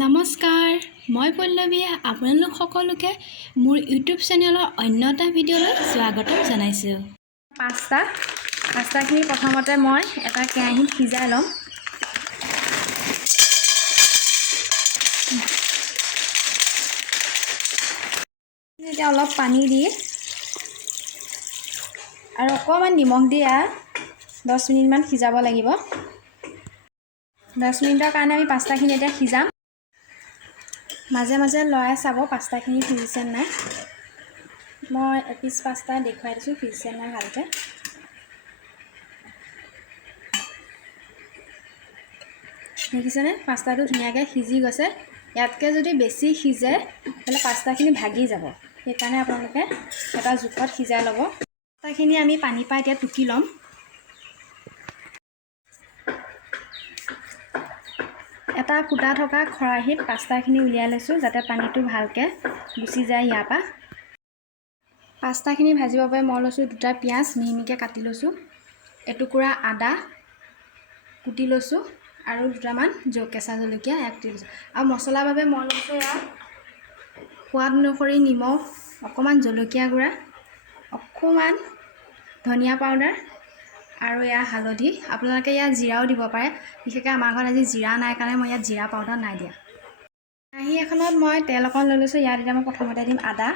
নমস্কাৰ, মই পল্লৱীয়ে আপোনালোক সকলোকে মোৰ ইউটিউব চেনেলৰ অন্য এটা ভিডিঅ'লৈ স্বাগতম জনাইছোঁ। পাস্তাখিনি প্ৰথমতে মই এটা কেৰাহীত সিজাই ল'ম। এতিয়া অলপ পানী দি আৰু অকণমান নিমখ দি 10 মিনিটমান সিজাব লাগিব। 10 মিনিটৰ কাৰণে আমি পাস্তাখিনি এতিয়া সিজাম। মাজে মাজে লৰাই চাব পাস্তাখিনি সিজিছে নাই। মই এপিচ পাস্তা দেখুৱাই দিছোঁ সিজিছে নাই ভালকৈ। দেখিছেনে পাস্তাটো ধুনীয়াকৈ সিজি গৈছে। ইয়াতকৈ যদি বেছি সিজে তেতিয়াহ'লে পাস্তাখিনি ভাগি যাব। সেইকাৰণে আপোনালোকে এটা জোখত সিজাই ল'ব। পাস্তাখিনি আমি পানী পৰা এতিয়া টুকি ল'ম। এটা ফুটা থকা খৰাহীত পাস্তাখিনি উলিয়াই লৈছোঁ যাতে পানীটো ভালকৈ গুচি যায় ইয়াৰ পৰা। পাস্তাখিনি ভাজিবৰ বাবে মই লৈছোঁ 2টা পিঁয়াজ মিহিকৈ কাটি লৈছোঁ, এটুকুৰা আদা কুটি লৈছোঁ আৰু 2টামান কেঁচা জলকীয়া ইয়াক দি লৈছোঁ। আৰু মছলাৰ বাবে মই লৈছোঁ ইয়াত সোৱাদ অনুসৰি নিমখ, অকণমান জলকীয়া গুড়া, অকণমান ধনিয়া পাউডাৰ আৰু ইয়াত হালধি। আপোনালোকে ইয়াত জিৰাও দিব পাৰে, বিশেষকৈ আমাৰ ঘৰত আজি জিৰা নাই কাৰণে মই ইয়াত জিৰা পাউডাৰ নাই দিয়া। কাঁহী এখনত মই তেল অকণ লৈ লৈছোঁ। ইয়াত এতিয়া মই প্ৰথমতে দিম আদা,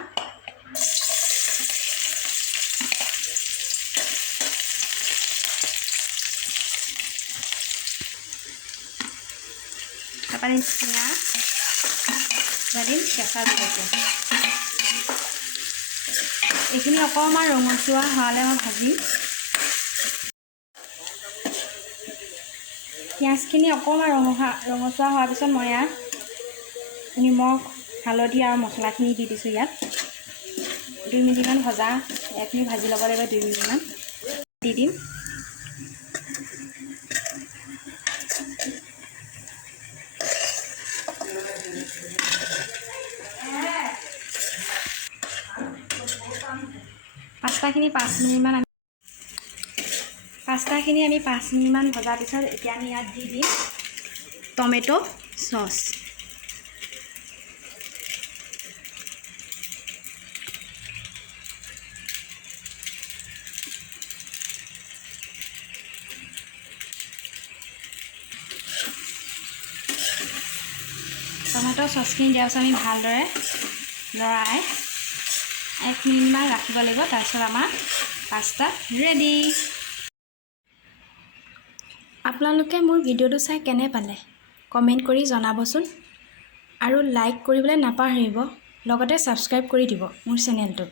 তাৰপৰা দিম পিঁয়াজ, দিম কেঁচা জলকীয়া। এইখিনি অকণমান ৰঙচুৱা হোৱালৈ মই ভাজিম। পিঁয়াজখিনি অকণমান ৰঙচুৱা হোৱাৰ পিছত মই ইয়াত নিমখ, হালধি আৰু মছলাখিনি দি দিছোঁ। ইয়াত 2 মিনিটমান এইখিনি ভাজি ল'ব লাগিব। 2 মিনিটমান দি দিম। পাস্তাখিনি আমি 5 মিনিটমান ভজাৰ পিছত এতিয়া আমি ইয়াত দি দিম টমেটো চচ। টমেটো চচখিনি দিয়াৰ পিছত আমি ভালদৰে লৰাই 1 মিনিটমান ৰাখিব লাগিব। তাৰপিছত আমাৰ পাস্তা ৰেডি। আপোনালোকে মোৰ ভিডিঅ'টো চাই কেনে পালে কমেণ্ট কৰি জনাবচোন আৰু লাইক কৰিবলৈ নাপাহৰিব, লগতে ছাবস্ক্ৰাইব কৰি দিব মোৰ চেনেলটো।